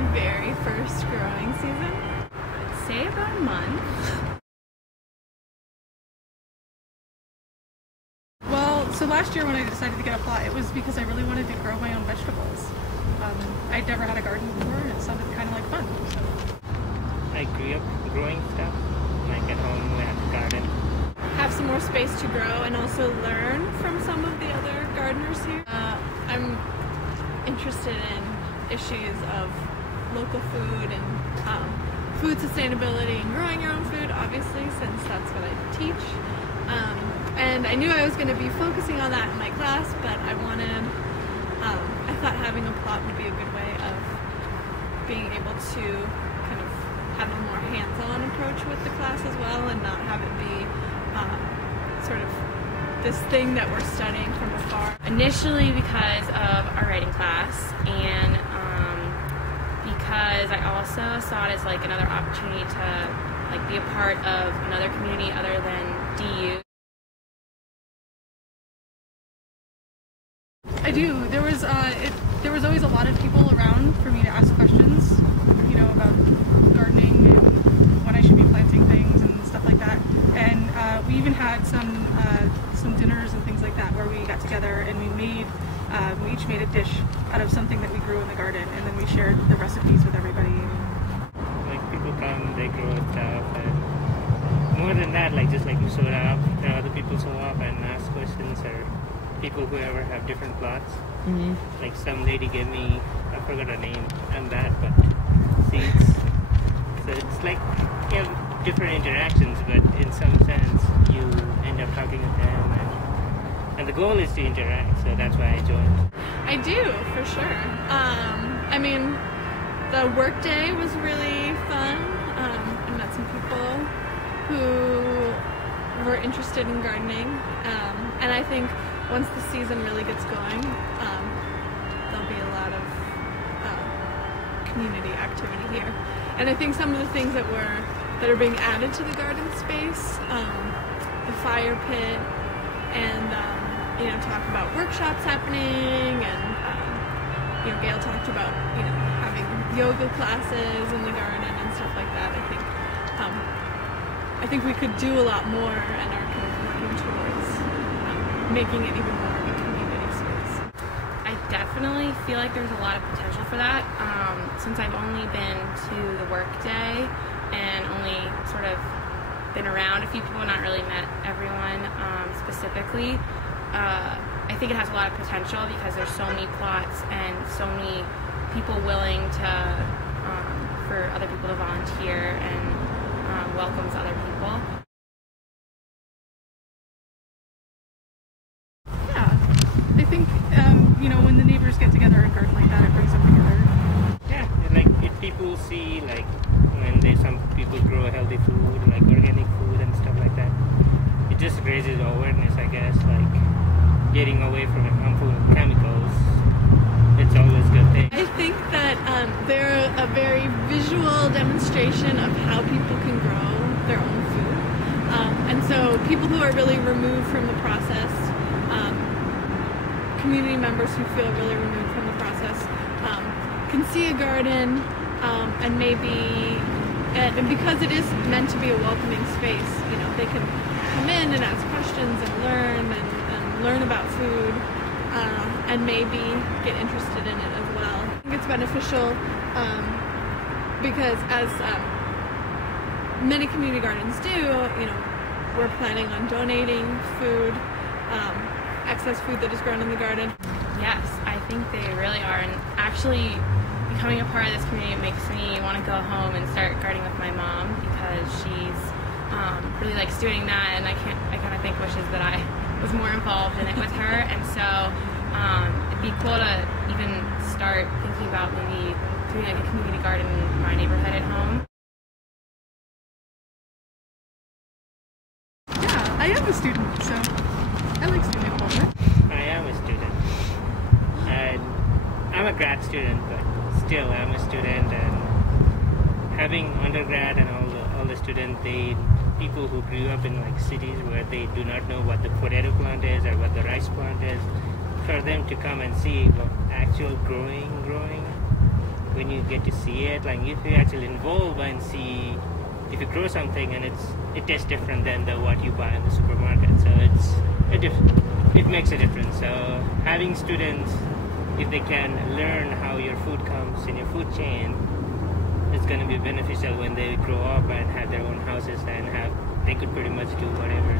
my very first growing season? I'd say about a month. Well, so last year when I decided to get a plot, it was because I really wanted to grow my own vegetables. I'd never had a garden before, and it sounded kind of like fun. So. I grew up growing stuff, like at home we have a garden. Have some more space to grow and also learn from some of the other gardeners here. I'm interested in issues of local food and food sustainability and growing your own food, obviously, since that's what I teach. And I knew I was going to be focusing on that in my class, but I thought having a plot would be a good way of being able to kind of have a more hands-on approach with the class as well, and not have it be sort of this thing that we're studying from afar. Initially because of our writing class, and because I also saw it as like another opportunity to like be a part of another community other than DU. I do. There was always a lot of people around for me to ask questions, you know, about gardening and when I should be planting things and stuff like that. And we even had some dinners and things like that where we got together and we each made a dish out of something that we grew in the garden, and then we shared the recipes with everybody. Like people come, they grow stuff, and more than that, like just like you show up, and other people show up and ask questions, or people who ever have different plots. Mm-hmm. Like some lady gave me, I forgot her name and that, but seeds. So it's like you have different interactions, but in some sense you end up talking with them, and the goal is to interact, so that's why I joined. I do, for sure. I mean, the work day was really fun. I met some people who were interested in gardening, and I think once the season really gets going, there'll be a lot of community activity here. And I think some of the things that are being added to the garden space, the fire pit, and talk about workshops happening, and Gail talked about having yoga classes in the garden and stuff like that. I think we could do a lot more and are kind of working towards making it even more of a community space. I definitely feel like there's a lot of potential for that. Since I've only been to the work day and only sort of been around a few people, not really met everyone specifically, I think it has a lot of potential because there's so many plots and so many people willing to for other people to volunteer and welcomes other people. I think, when the neighbors get together and garden like that, it brings them together. Yeah, and like if people see like when some people grow healthy food, like organic food and stuff like that, it just raises awareness, I guess, like getting away from harmful chemicals. It's always a good thing. I think that they're a very visual demonstration of how people can grow their own food. And so people who are really removed from the process, community members who feel really removed from the process, can see a garden and maybe, and because it is meant to be a welcoming space, they can come in and ask questions and learn about food, and maybe get interested in it as well. I think it's beneficial because as many community gardens do, we're planning on donating food, excess food that is grown in the garden. Yes, I think they really are, and actually becoming a part of this community makes me want to go home and start gardening with my mom, because she's really likes doing that, and I kind of think wishes that I was more involved in it with her, and so it'd be cool to even start thinking about maybe doing like a community garden in my neighborhood at home. Yeah, I am a student, so I like student involvement. I am a student. I'm a grad student, but still I'm a student, and having undergrad and all the students, people who grew up in like cities where they do not know what the potato plant is or what the rice plant is, for them to come and see what actual growing when you get to see it, like if you actually involve and see if you grow something and it tastes different than what you buy in the supermarket. So it makes a difference. So having students, if they can learn how your food comes in your food chain, it's going to be beneficial when they grow up and have their own houses and they could pretty much do whatever.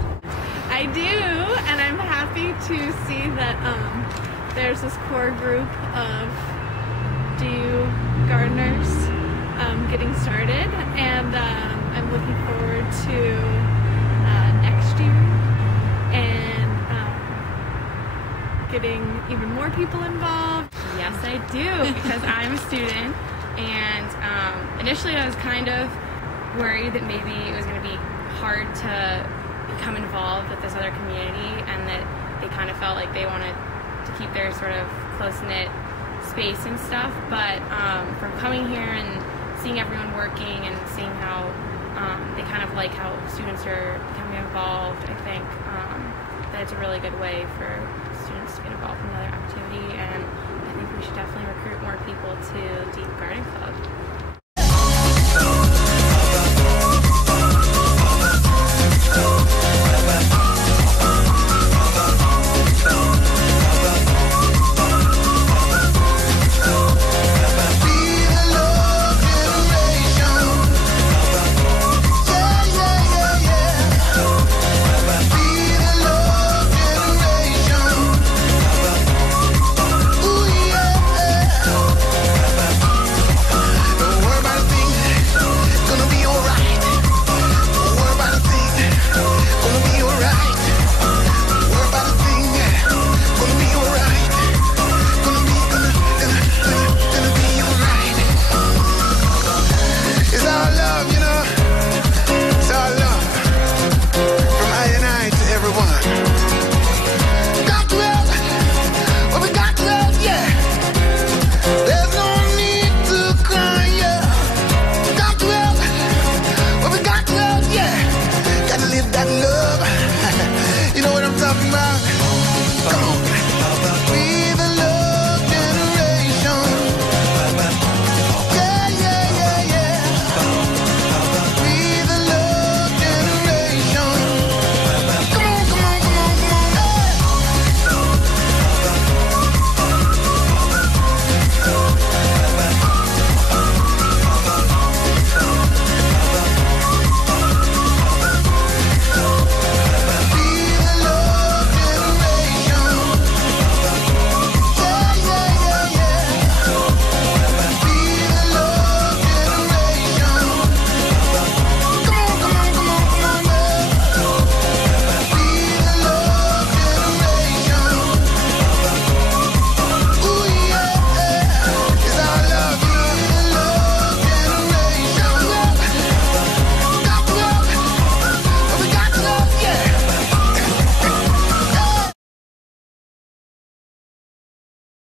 I do, and I'm happy to see that there's this core group of DU gardeners getting started, and I'm looking forward to next year and getting even more people involved. Yes, I do, because I'm a student, and initially I was kind of worried that maybe it was going to be hard to become involved with this other community, and that they kind of felt like they wanted to keep their sort of close-knit space and stuff. But from coming here and seeing everyone working and seeing how they kind of like how students are becoming involved, I think that it's a really good way for students to get involved in another activity, and I think we should definitely recruit more people to DU Garden Club.